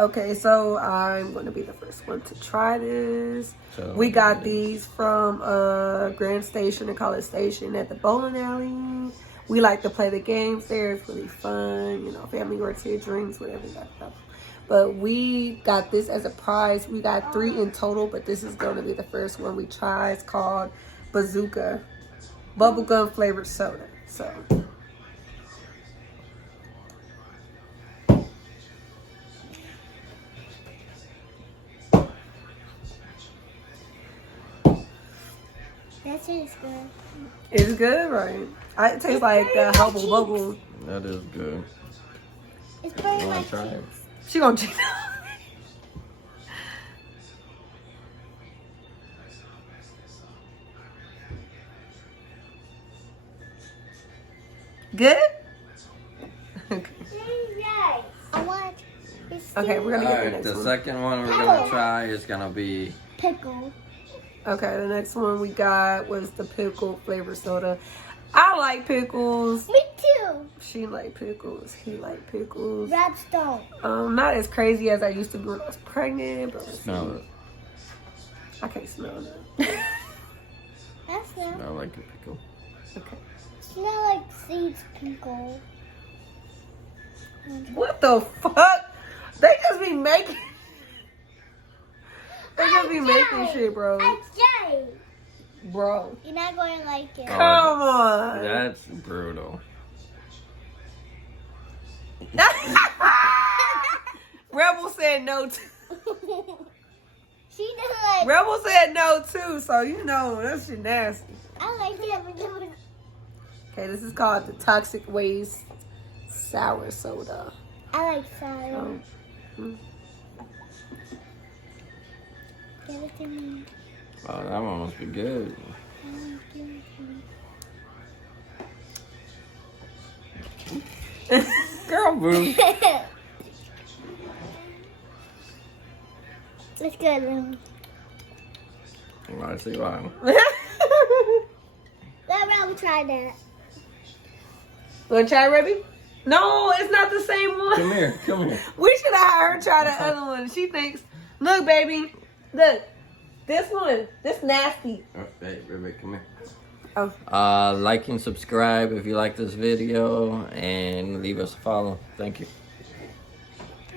Okay, so I'm going to be the first one to try this. So, we got these from Grand Station and College Station at the bowling alley. We like to play the games there. It's really fun. You know, family rotate drinks, whatever you got. But we got this as a prize. We got 3 in total, but this is going to be the first one we try. It's called Bazooka Bubblegum Flavored Soda. So... That tastes good. It's good, right? It tastes like Hubble Bubble. That is good. It's very You want like to try it? She gonna cheat. Good? Okay. I want. Okay, we're gonna get the Alright, next the one. second one we're gonna try is gonna be pickle. Okay, the next one we got was the pickle flavor soda. I like pickles. Me too. She like pickles. He like pickles. Redstone. Not as crazy as I used to be when I was pregnant, but smell it. I can't smell that. That's not. Smell like a pickle. Okay. Smell like seeds pickle. What the fuck? They just be making. They just be making shit, bro. Jay. Bro. You're not going to like it. Come on. That's brutal. Rebel said no too. She doesn't like. Rebel said no too, so you know that shit nasty. I like it. Okay, this is called the Toxic Waste Sour Soda. I like sour. Give it to me. Oh, that one must be good. Give it to me. Girl, boo. It's good. I see why. Let Rob try that. Wanna try, Rebby? No, it's not the same one. Come here, come here. We should have had her try the other one. She thinks, look, baby, look, this one, this nasty. Oh, hey, Rebecca, come here. Oh. Like and subscribe if you like this video, and leave us a follow. Thank you.